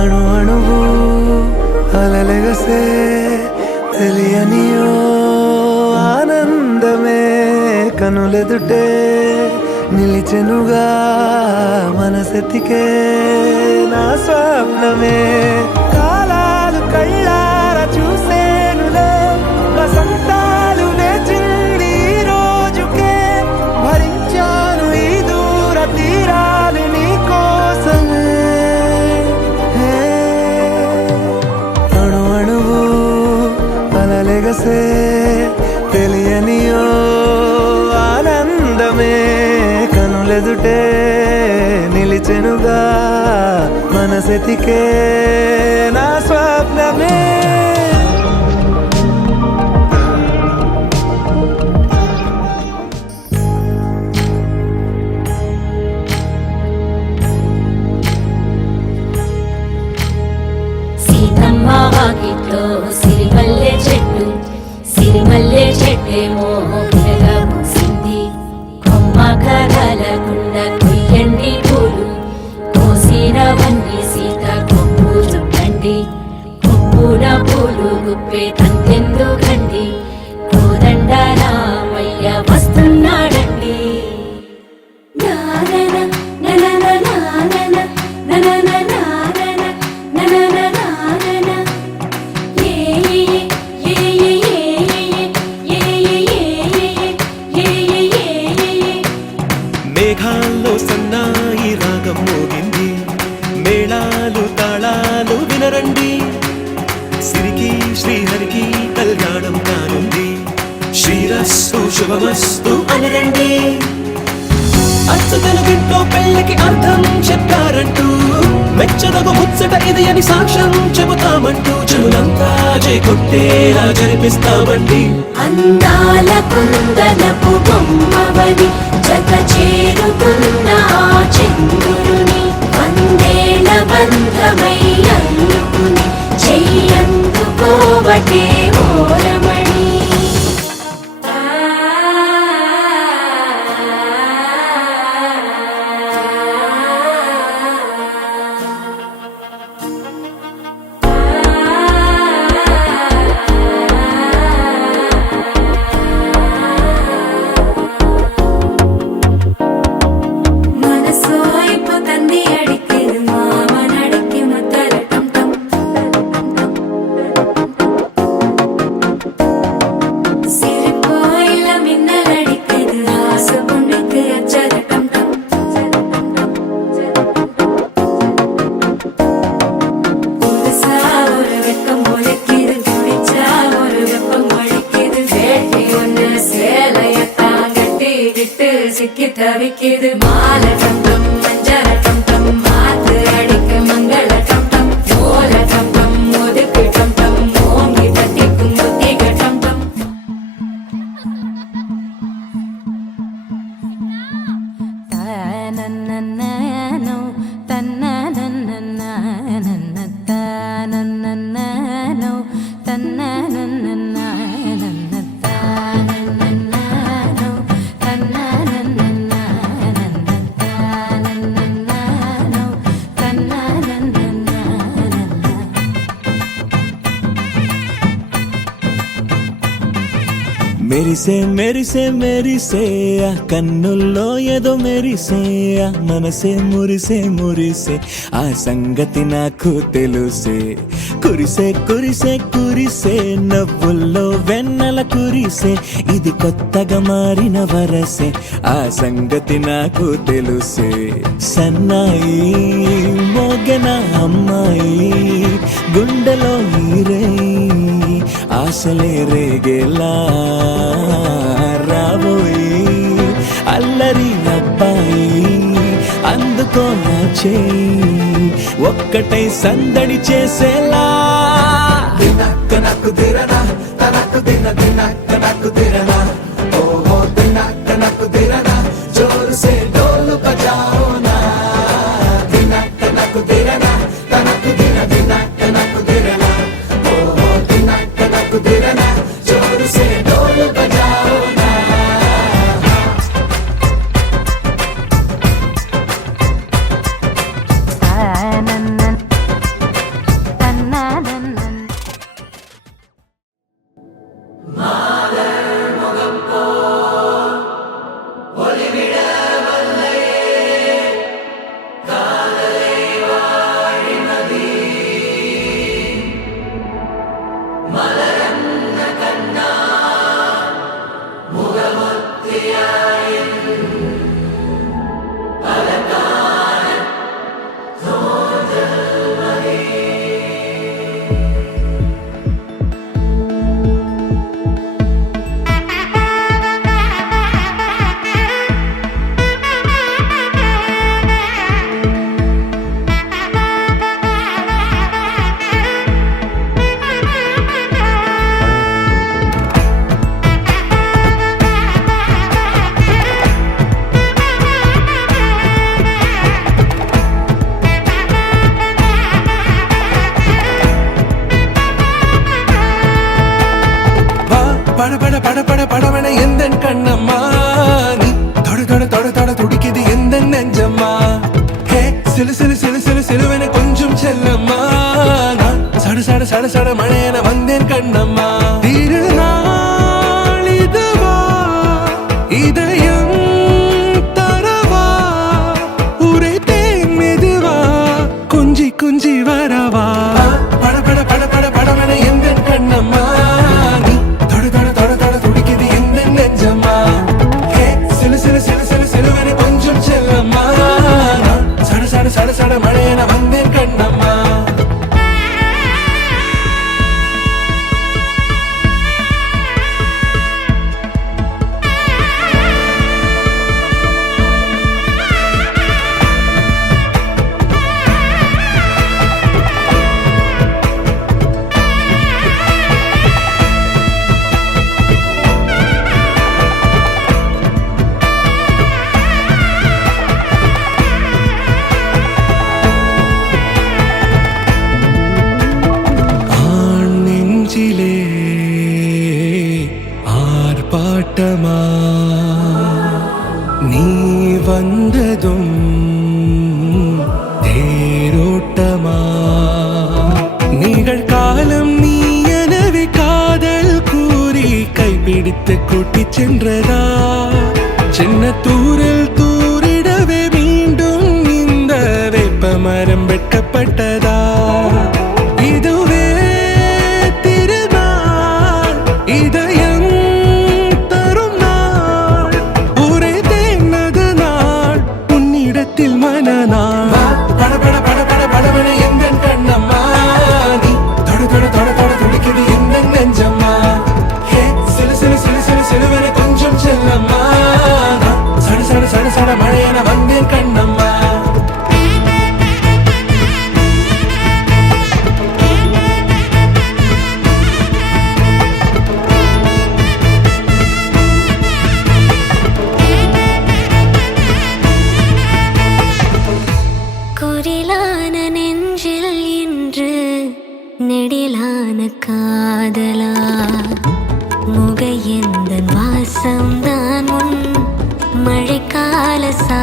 అణు అణువు అలలెగసే తెలియనియో ఆనందమే కనులెదుటే నిలిచెనుగా మనసెతికే నా స్వప్నమే కాలాలు కళ్ళార చూసేనులే వసంతాలు వేచింది ఈ రోజుకే భరించాను ఈ దూర తీరాలు నీ కోసమే అణు అణువు అలలెగసే తెలియనియో ఆనందమే కనులెదుటే నిలిచెనుగా మనసెతికే నా స్వప్నమే సీతమ్మ వాకిట్లో సిరిమల్లె చెట్టు సిరిమల్లె చెట్టేమో పిల్లగా పూసింది కొమ్మ కదలకుండ కొయ్యండి పూలు కోసినవన్నీ సీత కొప్పు చుట్టండి కొప్పున పూలు గుప్పే తంతెందుకండి కోదండ రామయ్య వస్తున్నాడండి నానన ననన నానన ననన నానన ననన నానన ఏ ఏ ఏ ఏ ఏ ఏ మేఘాల్లో సన్నాయి రాగం మోగింది మేళాలు తాళాలు వినరండి సిరికి శ్రీహరికి కళ్యాణం కానుంది శ్రీరస్తు శుభమస్తు అనరండి అచ్చ తెలుగింట్లో పెళ్ళికి అర్థం చెప్పారంటూ మెచ్చదగు ముచ్చట ఇది అని సాక్ష్యం చెబుతామంటూ చెవులంతా కొట్టేలా జరిపిస్తామండి అందాల కుందనపు బొమ్మవని జత చేరుతున్న ఆ చంద్రుని వందేల బంధమై అల్లుకుని చెయ్యందుకోవటే ఓరమణి சிக்கி தவிக்குது மால டம்டம் மஞ்சள டம்டம் மாத்து அடிக்க மங்கள டம்டம் ஓல டம்டம் ஒதுக்கு டம்டம் ஓங்கி தட்டிக்கும் புத்திக டம்டம் தன்னன்னோ தன்னன்னோ தன்னன்னோ మెరిసే మెరిసే మెరిసే ఆ కన్నుల్లో ఏదో మెరిసే ఆ మనసే మురిసే మురిసే ఆ సంగతి నాకు తెలుసే కురిసే కురిసే కురిసే నవ్వుల్లో వెన్నెల కురిసే ఇది కొత్తగా మారిన వరసే ఆ సంగతి నాకు తెలుసే సన్నాయి మోగన అమ్మాయి గుండెలో నీరే ఆశలే రేగేలా రాబోయి అల్లరి అబ్బాయి అందుకో నా చేయి ఒక్కటై సందడి చేసేలా దినక్క నక్కు దిరనా తనకు దిన దినక్క నక్కు దిరనా ఓహో దినక్క నక్కు దిరనా జోరు సే డోలు బజాओ నా దినక్క నక్కు దిరనా తనకు దిన దినక్క నక్కు దిరనా ఓహో దినక్క నక్కు దిరనా జోరు సే డోలు బజాओ నా சிலு சிலுவென கொஞ்சம் செல்லம்மா நான் சட சட சட சட மழையென வந்தேன் கண்ணம்மா திருநாள் இதுவா இதயம் தரவா உரைத்தேன் மெதுவா கொஞ்சி கொஞ்சி வரவா பட பட பட பட படமென எந்த கண்ணம்மா நீ தொட தொட தொட தொட துடிக்குது எந்த நெஞ்சம்மா ஹே சிலு சிலு சிலு சிலு சிலுவென கொஞ்சம் செல்லம்மா நான் சட சட சட சட மழையென வந்தேன் கண்ணம்மா ஆண் நெஞ்சிலே ஆர்ப்பாட்டமா நீ வந்ததும் தேரோட்டமா நிகழ்காலம் நீ எனவே காதல் கூறி கைப்பிடித்து கூட்டிச் சென்றதா சின்ன தூரில் தூரிடவே மீண்டும் இந்த வேப்பமரம் வெட்கப்பட்டதா இதுவே திருநாள் இதயம் தரும் நாள் ஒரே தேனது நாள் உன்னிடத்தில் மனநாள் பட பட பட பட படவென எந்த கண்ணம்மா நீ தொட தொட தொட தொட துடிக்குது எந்த நெஞ்சம்மா ஹே சிலு சிலு சிலு சிலு சிலுவென கொஞ்சம் செல்லம்மா நான் சட சட சட சட மழையென வந்தேன் கண்ணம்மா குரிலான நெஞ்சில் இன்று நெடிலான காதலா முகையெந்தன் வாசம்தான் உன் மழைக்கால சா